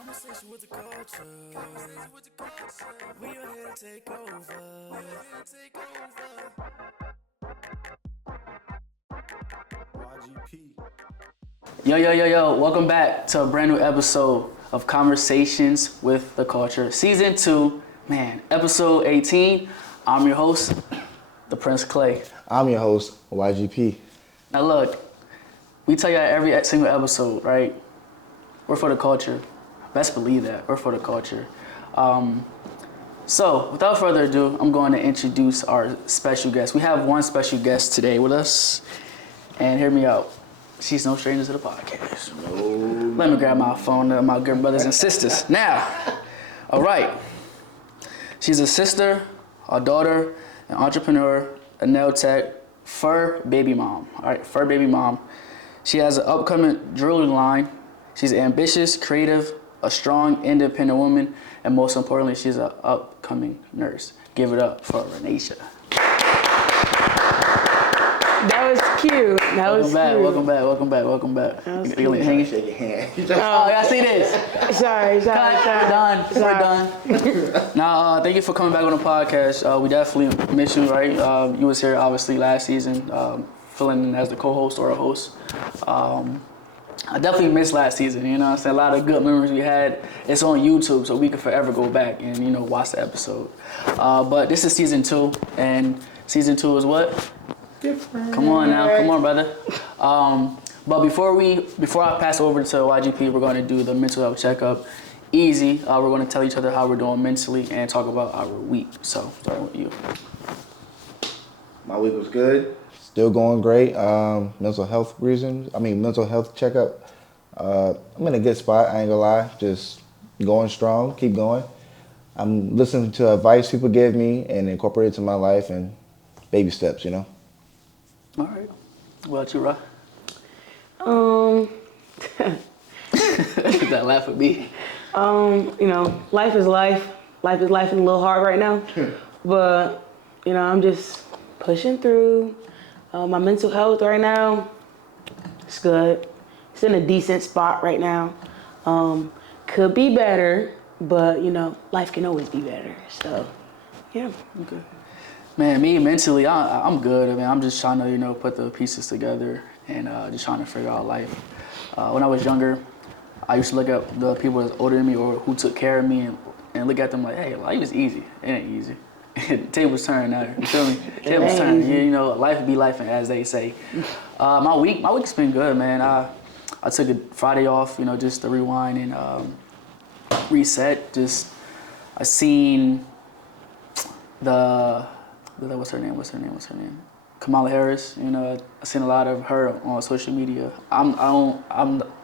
Conversation with the culture. We are here to take over. YGP. Yo. Welcome back to a brand new episode of Conversations with the Culture. Season 2, episode 18. I'm your host, the Prince Clay. I'm your host, YGP. Now look, we tell you every single episode, right? We're for the culture. Best believe that. We're for the culture. So, without further ado, I'm going to introduce our special guest. We have one special guest today with us. And hear me out. She's no stranger to the podcast. No. Let me grab my phone, my good brothers and sisters. Now, all right. She's a sister, a daughter, an entrepreneur, a nail tech, fur baby mom. All right, fur baby mom. She has an upcoming jewelry line. She's ambitious, creative, a strong, independent woman, and most importantly, she's an upcoming nurse. Give it up for Renisha. That was cute. Welcome back. Shake your hand. Oh, y'all see this? Sorry. We're done. Now, thank you for coming back on the podcast. We definitely miss you, right? You was here, obviously, last season, filling in as the co-host or a host. I definitely missed last season, you know what I'm saying? A lot of good memories we had. It's on YouTube, so we can forever go back and, watch the episode. But this is season 2, and season 2 is what? Different. Come on, brother. But before I pass over to YGP, we're going to do the mental health checkup. Easy. We're going to tell each other how we're doing mentally and talk about our week. So, starting with you. My week was good. Still going great. Mental health checkup. I'm in a good spot. I ain't gonna lie. Just going strong. Keep going. I'm listening to advice people give me and incorporate it to my life and baby steps. All right. What about you, Ra? That laugh at me. Life is life. Life is life and a little hard right now. But, I'm just pushing through. My mental health right now, it's good. It's in a decent spot right now. Could be better, but, life can always be better. So, yeah. Okay. Man, me mentally, I'm good. I'm just trying to, put the pieces together and just trying to figure out life. When I was younger, I used to look at the people that's older than me or who took care of me and look at them like, hey, life is easy. It ain't easy. Tables turn now. You feel me? Tables turn. Life be life, as they say. My week's been good, man. I took a Friday off, just to rewind and reset. I seen what's her name? Kamala Harris. I seen a lot of her on social media. I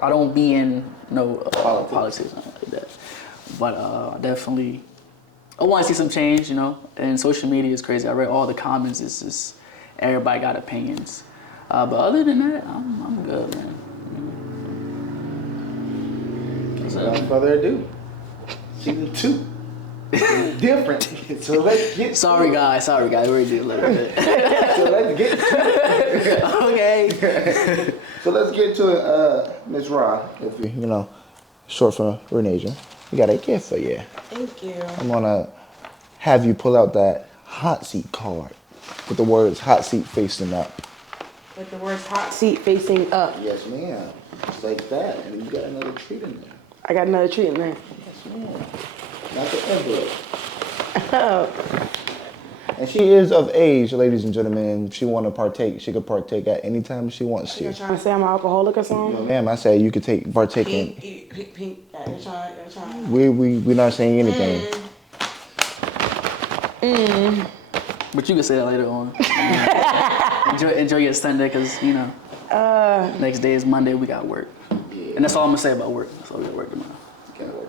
don't be in politics like that, but definitely I want to see some change. And social media is crazy. I read all the comments. It's just everybody got opinions. But other than that, I'm good, man. Without further ado, season 2. Different. So let's get. Sorry, guys. We already did a little bit. So let's get to it. Okay. So let's get to it, Ms. Ra. If you, short for Renasia, we got a gift for you. Thank you. I'm gonna have you pull out that hot seat card with the words "hot seat" facing up. With the words "hot seat" facing up. Yes, ma'am. Just like that, and you got another treat in there. I got another treat in there. Yes, ma'am. Not the envelope. Oh. And she is of age, ladies and gentlemen. If she want to partake, she could partake at any time she wants You're to. trying to say I'm an alcoholic or something? Ma'am, I say you could partake in. Pink. You're trying. We're not saying anything. But you can say that later on. enjoy your Sunday, because next day is Monday. We got work, and that's all I'm gonna say about work. So we got work tomorrow.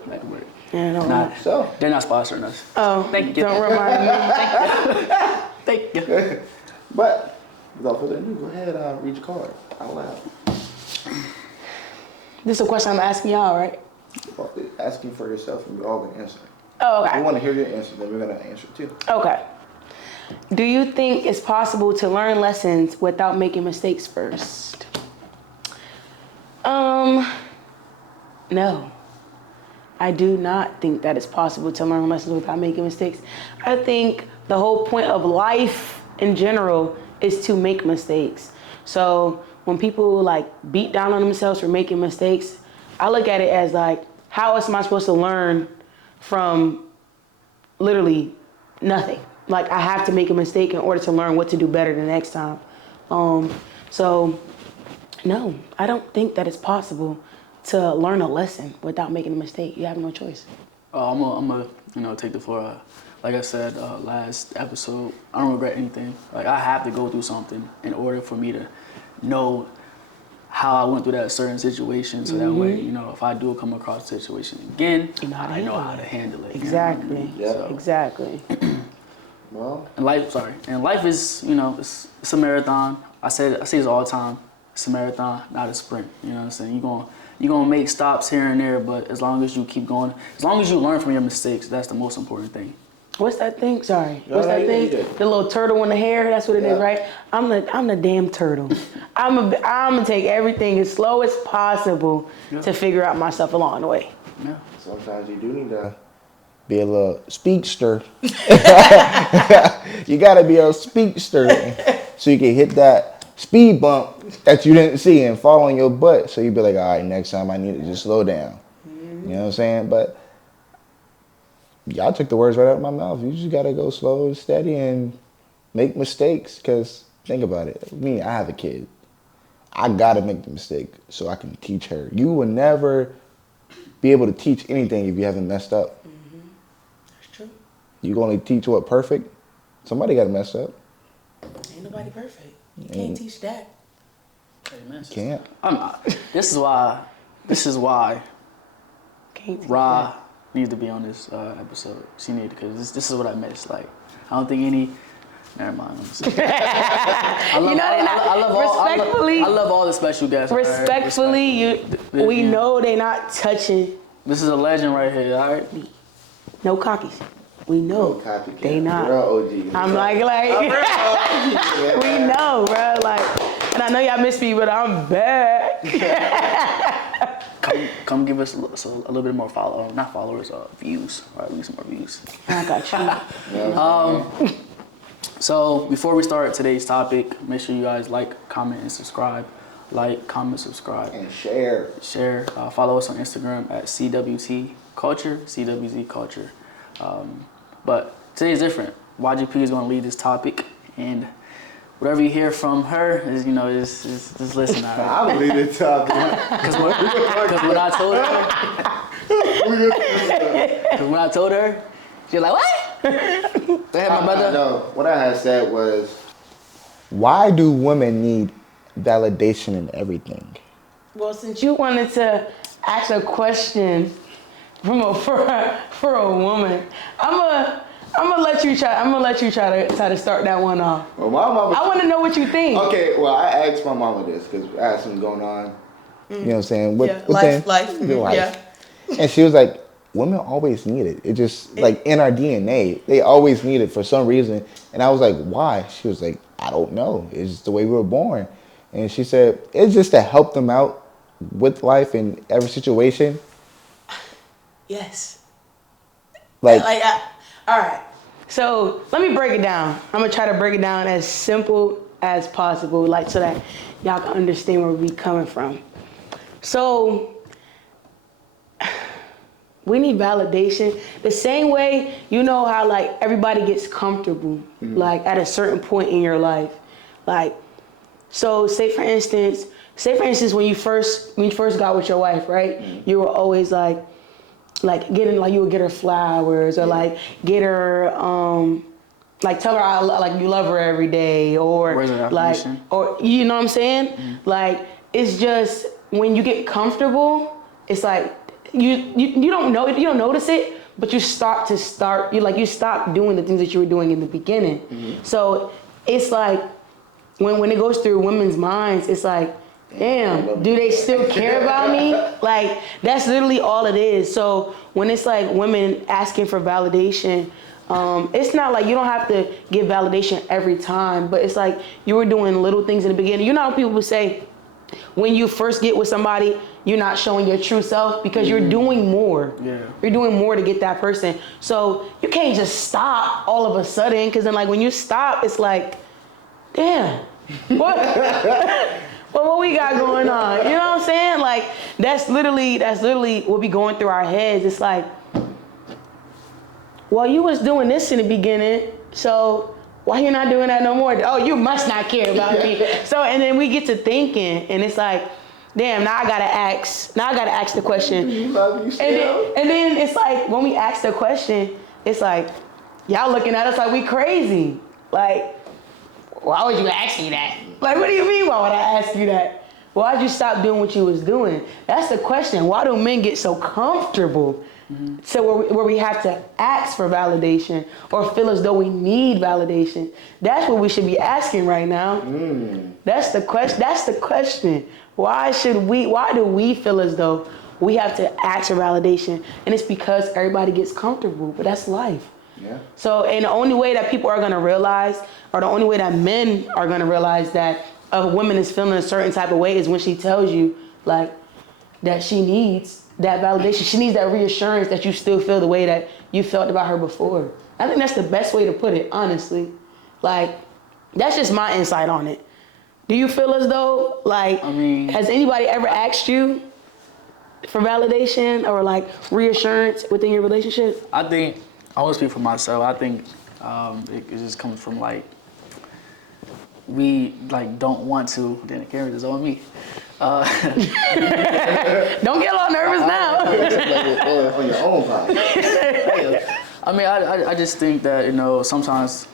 Back to work. Yeah, no. They're not sponsoring us. Oh, thank you. Don't remind me. Thank you. But without further ado, go ahead and read your card out loud. This is a question I'm asking y'all, right? Well, asking for yourself, and we're all gonna answer. Oh, okay. We want to hear your answer, then we're gonna answer too. Okay. Do you think it's possible to learn lessons without making mistakes first? No. I do not think that it's possible to learn lessons without making mistakes. I think the whole point of life in general is to make mistakes. So when people like beat down on themselves for making mistakes, I look at it as like, how else am I supposed to learn from literally nothing? Like I have to make a mistake in order to learn what to do better the next time. So no, I don't think that it's possible to learn a lesson without making a mistake. You have no choice. I'm gonna take the floor. Like I said last episode, I don't regret anything. Like I have to go through something in order for me to know how I went through that certain situation, so that way, if I do come across a situation again, I know how to handle it. Exactly. Yeah. So, exactly. Well, And life is, it's a marathon. I say this all the time. It's a marathon, not a sprint. You know what I'm saying? You're gonna make stops here and there, but as long as you keep going, as long as you learn from your mistakes, that's the most important thing. What's that thing? Sorry. No, What's no, that you thing? good. The little turtle in the hair. That's what it is, right? I'm the damn turtle. I'm gonna take everything as slow as possible to figure out myself along the way. Yeah. sometimes you do need to be a little speedster. You gotta be a speedster so you can hit that speed bump that you didn't see and fall on your butt. So you be like, all right, next time I need to just slow down. You know what I'm saying? But y'all took the words right out of my mouth. You just gotta go slow and steady and make mistakes. Cause think about it. Me, I have a kid. I gotta make the mistake so I can teach her. You will never be able to teach anything if you haven't messed up. That's true. You can only teach what perfect. Somebody gotta mess up. Ain't nobody perfect. You can't teach that. Amen. Can't. This is why Can't teach Ra needs to be on this episode. She needed, because this is what I missed. Like, I don't think any. Never mind. I love all the special guests. Respectfully, we know they not touching. This is a legend right here. All right. No cockies. We know they not. Real OG. I'm like, we know, bro. Like, and I know y'all miss me, but I'm back. Come give us a little bit more not followers, views, or at least more views. I got you. So before we start today's topic, make sure you guys like, comment, and subscribe. Like, comment, subscribe, And share. share. Follow us on Instagram at Cwtculture, Cwtculture. But today's different. YGP is going to lead this topic, and whatever you hear from her is, just listen to her. I'm leading the topic. Because when I told her, she's like, what? They had my brother. No, what I had said was, why do women need validation in everything? Well, since you wanted to ask a question for a woman, I'm gonna let you try. I'm gonna let you try to start that one off. Well, my mama. I want to know what you think. Okay, well, I asked my mama this because I had something going on. You know what I'm saying? Life. Yeah. And she was like, women always need it. It just, like, in our DNA. They always need it for some reason. And I was like, why? She was like, I don't know. It's just the way we were born. And she said, it's just to help them out with life in every situation. Yes. Like all right. So let me break it down. I'm gonna try to break it down as simple as possible, like so that y'all can understand where we coming from. So we need validation the same way, you know how like everybody gets comfortable, like at a certain point in your life. Like, so say for instance when you first got with your wife, right? You were always like getting, like you would get her flowers or like get her like tell her like you love her every day, or like, or you know what I'm saying? Like, it's just when you get comfortable, it's like you don't notice it, but you stop doing the things that you were doing in the beginning. So it's like when it goes through women's minds, it's like, damn, do they still care about me? Like, that's literally all it is. So when it's like women asking for validation, it's not like you don't have to give validation every time, but it's like you were doing little things in the beginning. You know how people would say, when you first get with somebody, you're not showing your true self because you're doing more. Yeah. You're doing more to get that person. So you can't just stop all of a sudden, because then like when you stop, it's like, damn, what? Well, what we got going on? You know what I'm saying? Like that's literally what be going through our heads. It's like, well, you was doing this in the beginning, so why you not doing that no more? Oh, you must not care about me. So, and then we get to thinking, and it's like, damn, now I gotta ask the question. Do you love me still? And then it's like, when we ask the question, it's like, y'all looking at us like we crazy. Like, why would you ask me that? Like, what do you mean, why would I ask you that? Why'd you stop doing what you was doing? That's the question. Why do men get so comfortable? So where we have to ask for validation or feel as though we need validation. That's what we should be asking right now. That's the question. Why do we feel as though we have to ask for validation? And it's because everybody gets comfortable, but that's life. Yeah. So, and the only way that people are gonna realize, or the only way that men are gonna realize that a woman is feeling a certain type of way is when she tells you, like, that she needs that validation. She needs that reassurance that you still feel the way that you felt about her before. I think that's the best way to put it, honestly. Like, that's just my insight on it. Do you feel as though, like, has anybody ever asked you for validation or like reassurance within your relationship? I think, I won't speak for myself, I think it just comes from like, we like don't want to, then the camera is on me. Don't get all nervous now. On your own podcast. I mean, I just think that, you know, sometimes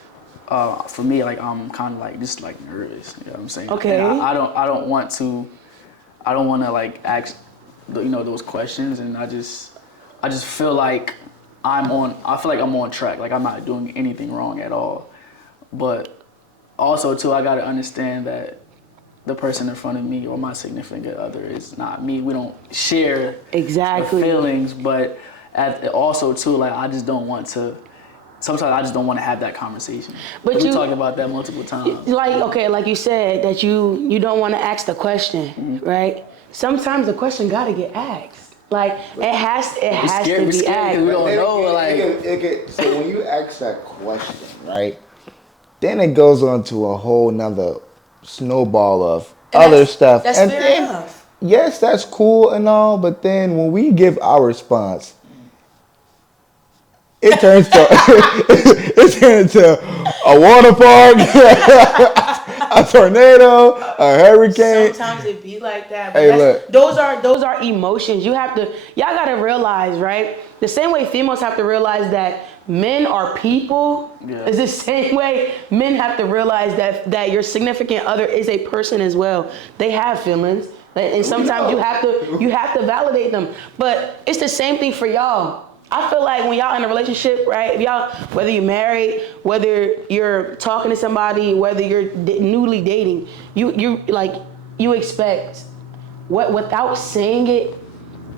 for me, like, I'm kind of like just like nervous, you know what I'm saying? Okay. And I don't want to like ask, you know, those questions, and I just feel like I'm on track, like I'm not doing anything wrong at all. But also too, I gotta understand that the person in front of me or my significant other is not me. We don't share Exactly. the feelings, but also too, like I just don't want to. Sometimes I just don't want to have that conversation. But we talked about that multiple times. Like, okay, like you said, that you don't want to ask the question, right? Sometimes the question gotta get asked. Like it has to be asked. We don't know. So when you ask that question, right? Then it goes on to a whole nother snowball of other stuff. That's and fair then, enough. yes, that's cool and all, but then when we give our response, it turns into a water park, a tornado, a hurricane. Sometimes it be like that. But Hey, look. Those are emotions. Y'all gotta realize, right? The same way females have to realize that men are people, is the same way men have to realize that your significant other is a person as well. They have feelings, and sometimes you have to validate them. But it's the same thing for y'all. I feel like when y'all in a relationship, right? If y'all, whether you're married, whether you're talking to somebody, whether you're newly dating, you expect without saying it,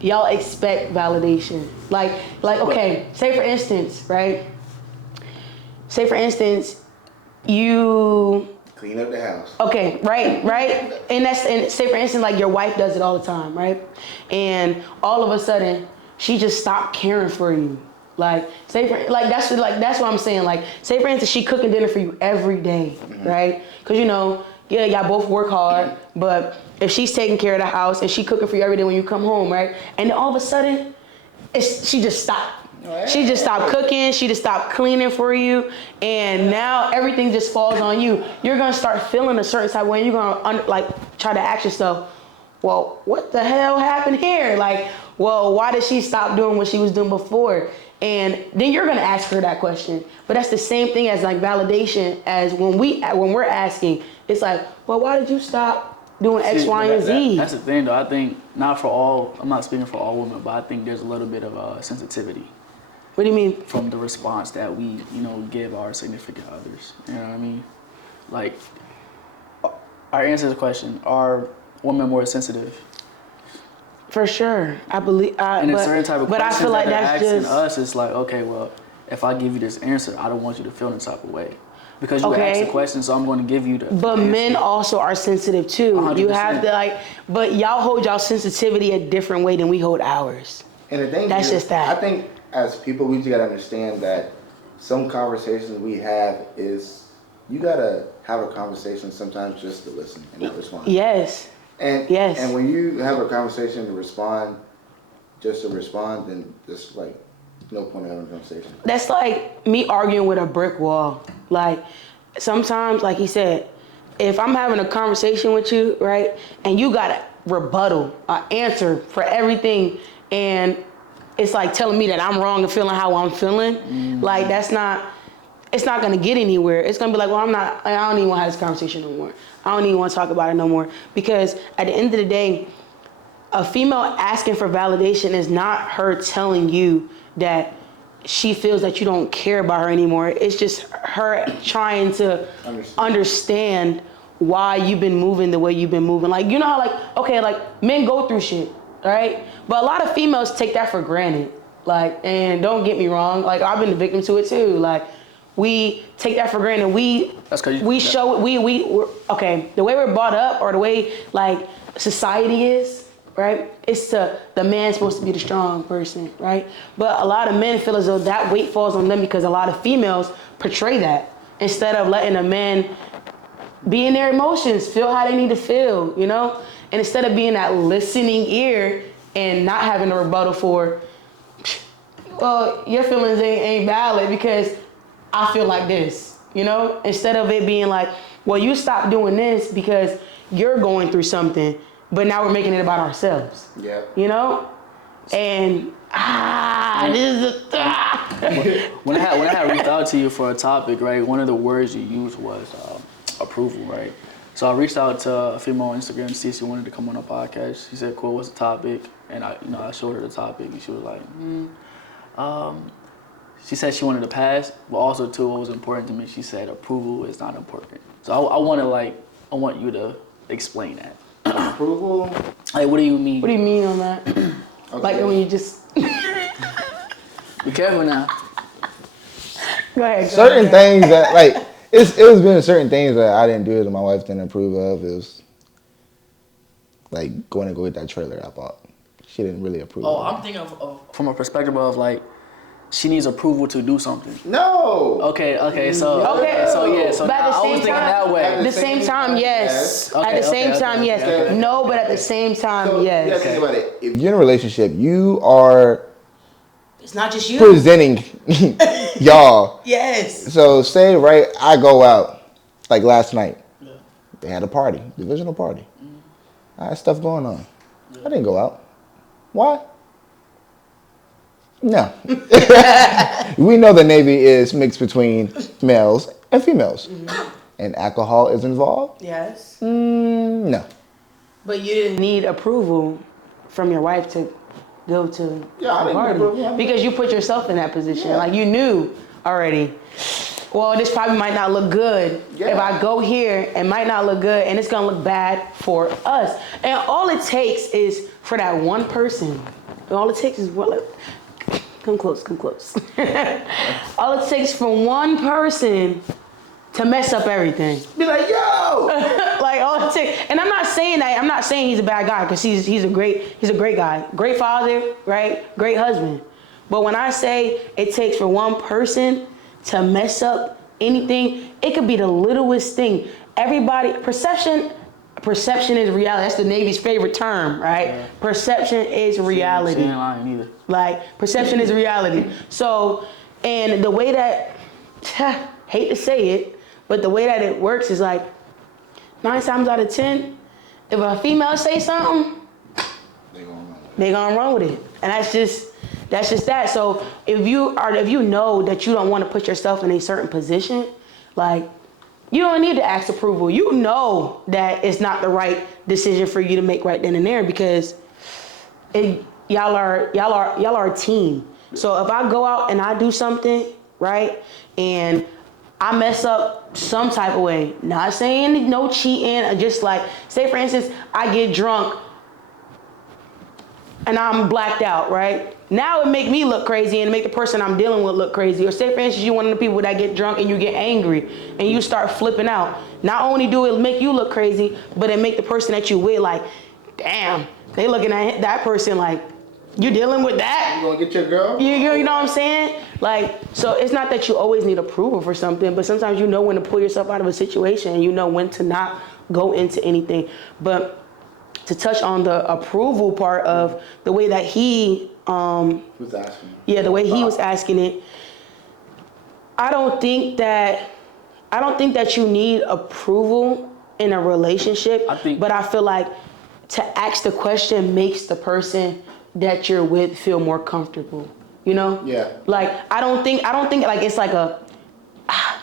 y'all expect validation. Like okay, say for instance, right? Say for instance, you Clean up the house. okay, right, and say for instance, like your wife does it all the time, right? And all of a sudden, she just stopped caring for you. Like, that's what I'm saying. Like, say for instance, she cooking dinner for you every day, right? Because y'all both work hard, but if she's taking care of the house and she cooking for you every day when you come home, right? And then all of a sudden, she just stopped. She just stopped cooking. She just stopped cleaning for you, and now everything just falls on you. You're gonna start feeling a certain type of way. And you're gonna try to ask yourself, well, what the hell happened here? Like, well, why did she stop doing what she was doing before? And then you're gonna ask her that question. But that's the same thing as like validation as when we're asking. It's like, well, why did you stop doing X, Y, and Z? That's the thing, though. I think not for all. I'm not speaking for all women, but I think there's a little bit of sensitivity. What do you mean? From the response that we, give our significant others. You know what I mean? Like, our answer to the question: are women more sensitive? For sure, I believe. And a certain type of but I questions feel like that they're that's asking just us, it's like, okay, well, if I give you this answer, I don't want you to feel any type of way. Because you Okay. asked the question, so I'm going to give you the But answer. men also are sensitive too. You 100%. have to but y'all hold y'all sensitivity a different way than we hold ours. And the thing That's is, just that. I think as people, we just gotta understand that some conversations we have is you gotta have a conversation sometimes just to listen and not respond. Yes. And Yes. and when you have a conversation to respond, just to respond, then there's like no point in having a conversation. That's like me arguing with a brick wall. Like sometimes, like he said, if I'm having a conversation with you, right, and you got a rebuttal, an answer for everything, and it's like telling me that I'm wrong and feeling how I'm feeling, like it's not gonna get anywhere. It's gonna be like, well, I don't even want to have this conversation no more. I don't even want to talk about it no more. Because at the end of the day, a female asking for validation is not her telling you that she feels that you don't care about her anymore. It's just her trying to understand why you've been moving the way you've been moving. Like, you know how like men go through shit, right? But a lot of females take that for granted. Like, and don't get me wrong, like I've been the victim to it too. Like, we take that for granted. That's 'cause The way we're brought up or the way like society is, right? It's the man's supposed to be the strong person, right? But a lot of men feel as though that weight falls on them because a lot of females portray that instead of letting a man be in their emotions, feel how they need to feel, you know? And instead of being that listening ear and not having a rebuttal for, well, your feelings ain't valid because I feel like this, you know? Instead of it being like, well, you stop doing this because you're going through something, but now we're making it about ourselves. Yeah. You know? And When I had reached out to you for a topic, right, one of the words you used was approval, right? So I reached out to a female on Instagram to see if she wanted to come on a podcast. She said, "Cool, what's the topic?" And I showed her the topic, and she was like, She said she wanted to pass, but also too, what was important to me, she said approval is not important. So I want you to explain that. Approval? Like, what do you mean? what do you mean on that? Okay. Like when you just Be careful now. go ahead. Certain things that like it was been certain things that I didn't do that my wife didn't approve of. It was like going to go get that trailer I bought. She didn't really approve. Oh, of I'm thinking of from a perspective of like, she needs approval to do something. No. Okay, so Okay. so But at now the I was same thinking time, that way. At the same time, yes. Okay, At the same okay, time, okay, yes. okay. No, but at the same time, So, yes. yeah, think about it. If you're in a relationship, you are It's not just you. presenting y'all. Yes. So say I go out like last night. Yeah. They had a party, divisional party. I had stuff going on. Yeah. I didn't go out. Why? No. We know the Navy is mixed between males and females. Mm-hmm. And alcohol is involved? Yes. No. But you didn't need approval from your wife to go to the party. Because you put yourself in that position. Yeah. Like you knew already. Well, this probably might not look good. Yeah. If I go here, it might not look good and it's gonna look bad for us. And all it takes is for that one person. All it takes is come close. All it takes for one person to mess up everything. Be like, yo! Like all it takes, and I'm not saying that. I'm not saying he's a bad guy because he's a great guy, great father, right? Great husband. But when I say it takes for one person to mess up anything, it could be the littlest thing. Perception is reality. That's the Navy's favorite term, right? Yeah. Perception is reality. She ain't lying either. Like, perception is reality. So, and the way that, hate to say it, but the way that it works is like, 9 times out of 10, if a female say something, they gonna run with it. And that's just that. So if you know that you don't want to put yourself in a certain position, like, you don't need to ask approval. You know that it's not the right decision for you to make right then and there because y'all are a team. So if I go out and I do something, right, and I mess up some type of way, not saying no cheating, just like, say for instance, I get drunk and I'm blacked out, right? Now it make me look crazy and make the person I'm dealing with look crazy. Or say, for instance, you're one of the people that get drunk and you get angry and you start flipping out. Not only do it make you look crazy, but it make the person that you with like, damn, they looking at that person like, you dealing with that? You gonna get your girl? You know what I'm saying? Like, so it's not that you always need approval for something, but sometimes you know when to pull yourself out of a situation and you know when to not go into anything. But to touch on the approval part of the way that he Who's asking? yeah, the way he was asking it, I don't think that you need approval in a relationship, but I feel like to ask the question makes the person that you're with feel more comfortable, you know? Yeah. Like I don't think like it's like a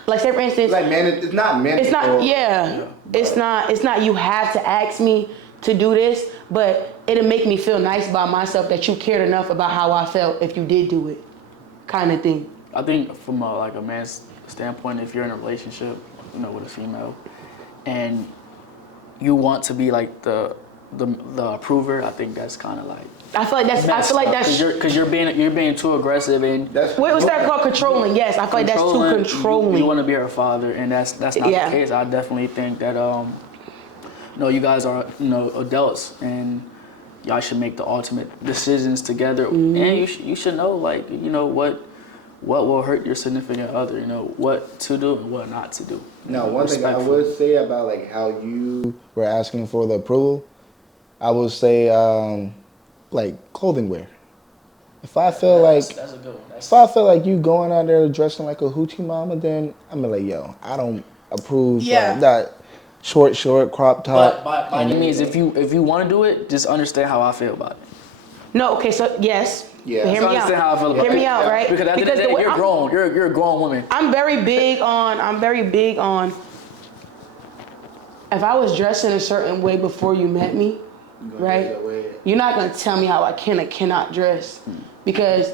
like say for instance Like it's not meant. it's not it's not you have to ask me to do this, but it'll make me feel nice about myself that you cared enough about how I felt if you did do it, kind of thing. I think from a man's standpoint, if you're in a relationship, with a female, and you want to be like the approver, I think that's kind of like. I feel like that's because you're being too aggressive and. What's that called? Controlling. Yes, I feel like that's too controlling. You want to be her father, and that's not the case. I definitely think that you guys are adults and y'all should make the ultimate decisions together, and you should know what will hurt your significant other, what to do and what not to do. Now, one thing I would say about like how you were asking for the approval, I would say like clothing wear. If I feel that's a good one. If I feel like you going out there dressing like a hoochie mama, then I'm like, yo, I don't approve that short crop top. But by any means, if you want to do it, just understand how I feel about it. No, okay, so yes. Yeah. Hear me out. Understand how I feel about it. Hear me out, right? Because at the end of the day, you're grown. You're a grown woman. I'm very big on if I was dressed in a certain way before you met me, right? You're not gonna tell me how I can or cannot dress, because,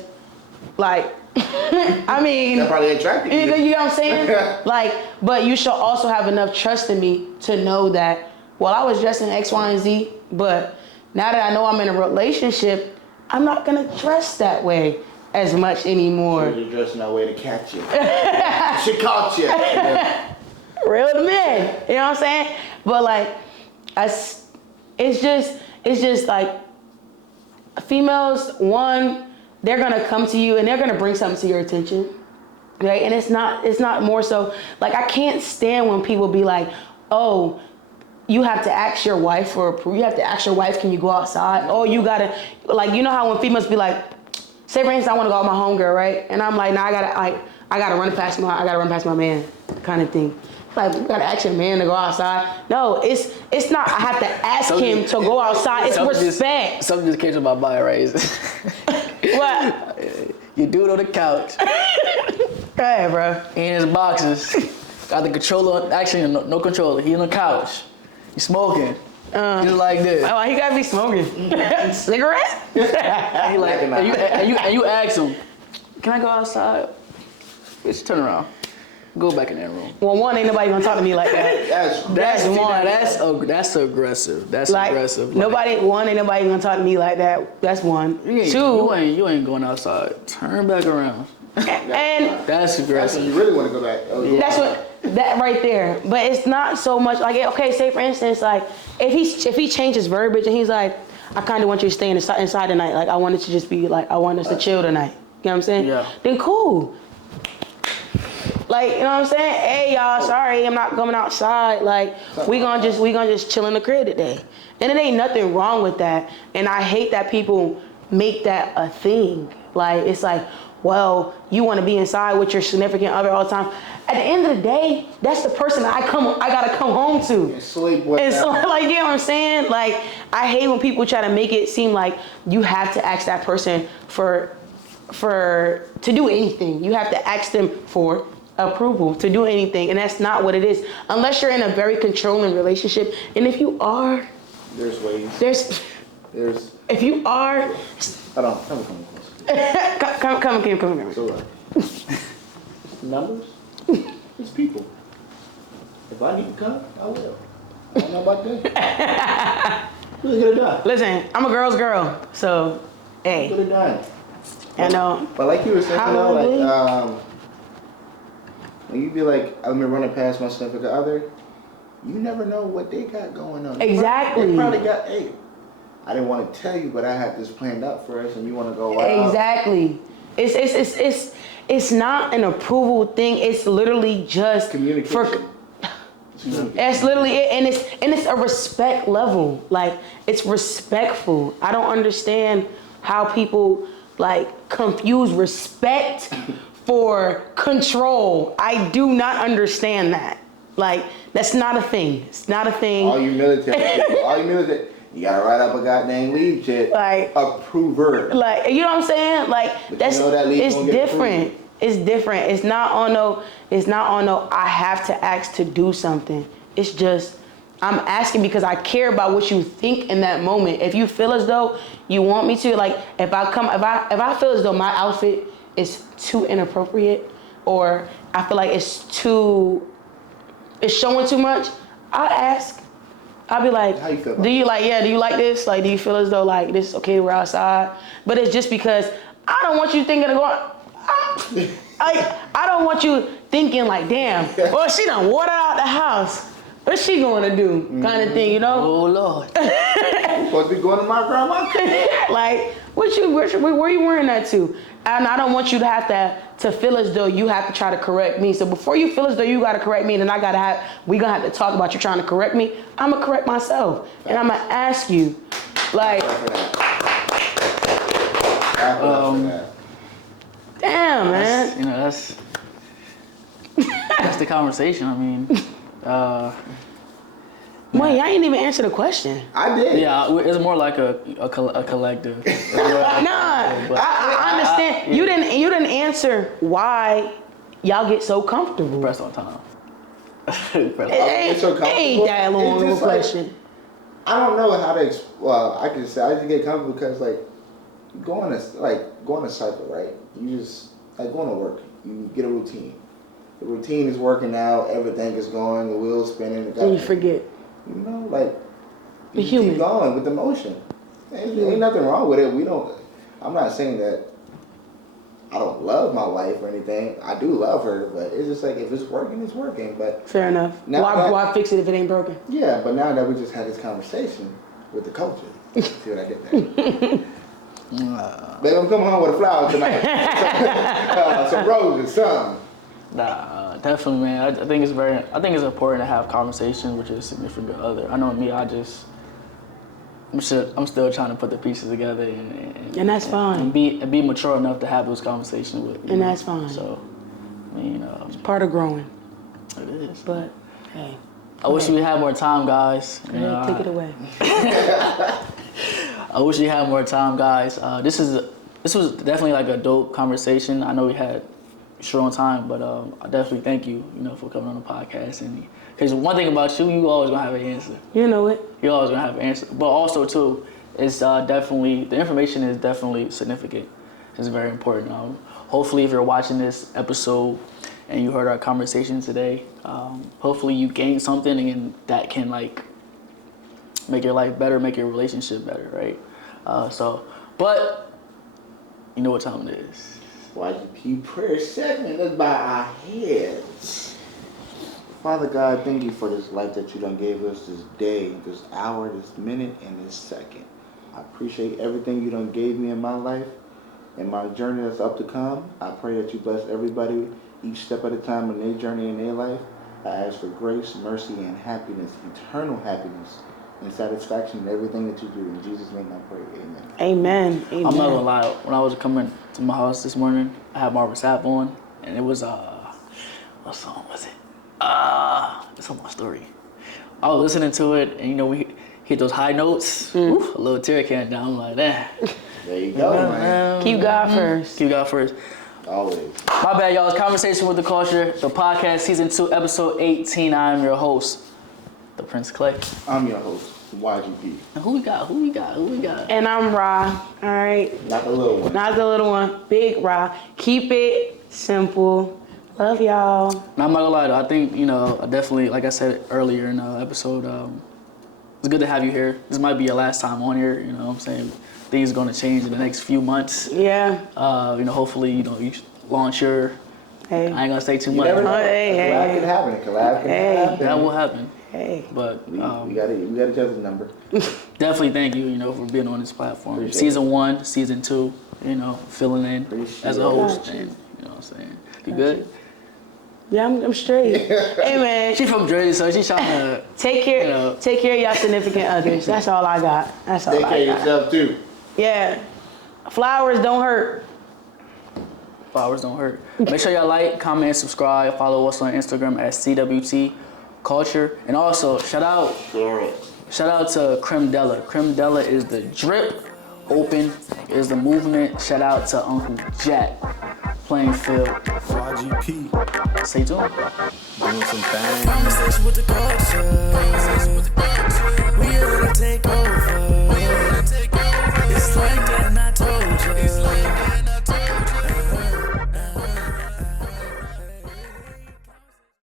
like, I mean, that probably attracted you. You know what I'm saying? Like, but you should also have enough trust in me to know that, well, I was dressing X, Y, and Z, but now that I know I'm in a relationship, I'm not gonna dress that way as much anymore. So you're dressing that way to catch you. She caught you. Real to men, you know what I'm saying? But like, it's just like females. One, they're gonna come to you and they're gonna bring something to your attention, right? And it's not more so like, I can't stand when people be like, oh, you have to ask your wife for approval. You have to ask your wife, can you go outside? Oh, you gotta, like, you know how when females be like, say for instance, I want to go out with my homegirl, right? And I'm like, nah, I gotta run past my man, kind of thing. Like, you gotta ask your man to go outside. No, it's not. I have to ask him to go outside. It's respect. Something just came to my mind, right? What? You do it on the couch. Go ahead, bro. In his boxes. Got the controller. Actually, no controller. He on the couch. You smoking. Just like this. Oh, he gotta be smoking. Cigarette? He like, and you ask him, can I go outside? Just turn around. Go back in that room. Well, one, ain't nobody gonna talk to me like that. That's one. That's aggressive. That's like, aggressive. Ain't nobody gonna talk to me like that. That's one. Two, you ain't going outside. Turn back around. And that's aggressive. You really want to go back. That right there. But it's not so much like, okay, say for instance, like if he changes verbiage and he's like, I kind of want you to stay inside tonight. Like, I want it to just be like, I want us to chill tonight. You know what I'm saying? Yeah. Then cool. Like, you know what I'm saying? Hey y'all, sorry, I'm not coming outside. Like, we gonna just chill in the crib today. And it ain't nothing wrong with that. And I hate that people make that a thing. Like, it's like, well, you want to be inside with your significant other all the time. At the end of the day, that's the person that I gotta come home to. And sleep with. And so, like, you know what I'm saying? Like, I hate when people try to make it seem like you have to ask that person to do anything. You have to ask them for approval to do anything, and that's not what it is. Unless you're in a very controlling relationship, and if you are, there's ways. There's. If you are. Hold on, come close. Come here. So, numbers? It's people. If I need to come, I will. I don't know about that. You could have done. Listen, I'm a girl's girl, so You hey, could have done. I know. But like you were saying, though, Probably. like when you be like, I'm running past my significant other, you never know what they got going on. Exactly. They probably got, hey, I didn't want to tell you, but I had this planned out for us, and you want to go out. Exactly. It's not an approval thing. It's literally just Communication. That's literally it, and it's a respect level. Like, it's respectful. I don't understand how people like confuse respect for control. I do not understand that. Like, that's not a thing. It's not a thing. All you military people, you gotta write up a goddamn leave shit. Like, approver. Like, you know what I'm saying? Like, But that's you know that leave it's gonna get different. approved. It's different. It's not on no I have to ask to do something. It's just I'm asking because I care about what you think in that moment. If you feel as though you want me to, like, if I feel as though my outfit is too inappropriate, or I feel like it's showing too much, I'll ask. I'll be like, How you feel about do you like this? Like, do you feel as though like this is okay to wear outside? But it's just because I don't want you thinking of going, I don't want you thinking like, damn, well, she done watered out the house. What's she going to do? Kind of thing, you know? Oh Lord. I'm supposed to be going to my grandma's. Like, where you wearing that to? And I don't want you to have to feel as though you have to try to correct me. So before you feel as though you got to correct me, then we gonna have to talk about you trying to correct me. I'm gonna correct myself, and I'm gonna ask you, like, damn, man. You know, that's the conversation. I mean, Wait, I ain't even answer the question. I did. yeah, it's more like a collective. I understand. You didn't answer why y'all get so comfortable. Press on time. It's so comfortable. Ain't that long It's of a just like, question. I don't know how to. Well, I can say I just get comfortable because like going to cycle, right? You just like going to work. You get a routine. The routine is working out. Everything is going. The wheels spinning. And you forget. You know, like The you human. keep going with the motion. Ain't nothing wrong with it. I'm not saying that I don't love my wife or anything. I do love her, but it's just like if it's working, it's working. But Fair enough. Why fix it if it ain't broken? yeah, but now that we just had this conversation with the culture, see what I did there? Baby, I'm coming home with a flower tonight. Some roses, something. Nah, definitely, man. I think it's important to have conversations with your significant other. I know me, I'm still trying to put the pieces together And that's fine. And be mature enough to have those conversations with. And that's fine. So, I mean, Part of growing. it is. But hey. I wish we had more time, guys. You know, Take it away. I wish we had more time, guys. This was definitely like a dope conversation. I know we had short on time, but I definitely thank you, for coming on the podcast. And because one thing about you always gonna have an answer. You know it. You're always gonna have an answer. But also too, it's definitely the information is definitely significant. It's very important. Hopefully, if you're watching this episode and you heard our conversation today, hopefully you gained something and that can like make your life better, make your relationship better, right? But you know what time it is. YGP prayer segment. Let's bow our heads. Father God, thank you for this life that you done gave us, this day, this hour, this minute, and this second. I appreciate everything you done gave me in my life and my journey that's up to come. I pray that you bless everybody each step at a time in their journey in their life. I ask for grace, mercy, and happiness, eternal happiness, and satisfaction in everything that you do. In Jesus' name I pray, amen. Amen. I'm not gonna lie, when I was coming to my house this morning, I had Marvin Sapp on, and it was, what song was it? It's on my story. I was listening to it, and we hit those high notes, oof, a little tear came down, I'm like, There you go, man. Keep God first. Keep God first. Always. My bad, y'all. It's Conversation with the Culture, the podcast, season 2, episode 18. I am your host, the Prince Clay. I'm your host, YGP. Now, who we got? And I'm Ra. All right. Not the little one. Not the little one. Big Ra. Keep it simple. Love y'all. Now, I'm not gonna lie though. I think, I definitely, like I said earlier in the episode, it's good to have you here. This might be your last time on here. You know what I'm saying? Things are going to change in the next few months. Yeah. You know, hopefully, you know, you launch your. Hey. I ain't gonna say too You much. never know. Hey, Collab hey. can happen. Collab can Hey. happen. That will happen. Hey. But We got each other's number. definitely thank you, you know, for being on this platform. Appreciate Season 1, season 2, you know, filling in Appreciate as a it. host. Gotcha. And, you know what I'm saying? You good? Yeah, I'm straight. Hey man, She from Jersey, so she's trying to. take care. You know. Take care of y'all significant others. That's all I got. That's all Take I care of got. yourself too. Yeah. Flowers don't hurt. Flowers don't hurt. Make sure y'all like, comment, and subscribe. Follow us on Instagram at Cwtculture. And also, shout out to Creme Della. Creme Della is the drip. Open is the movement. Shout out to Uncle Jack. Playing field. YGP. Stay tuned. Doing some things. Conversation with the culture. We here to take over.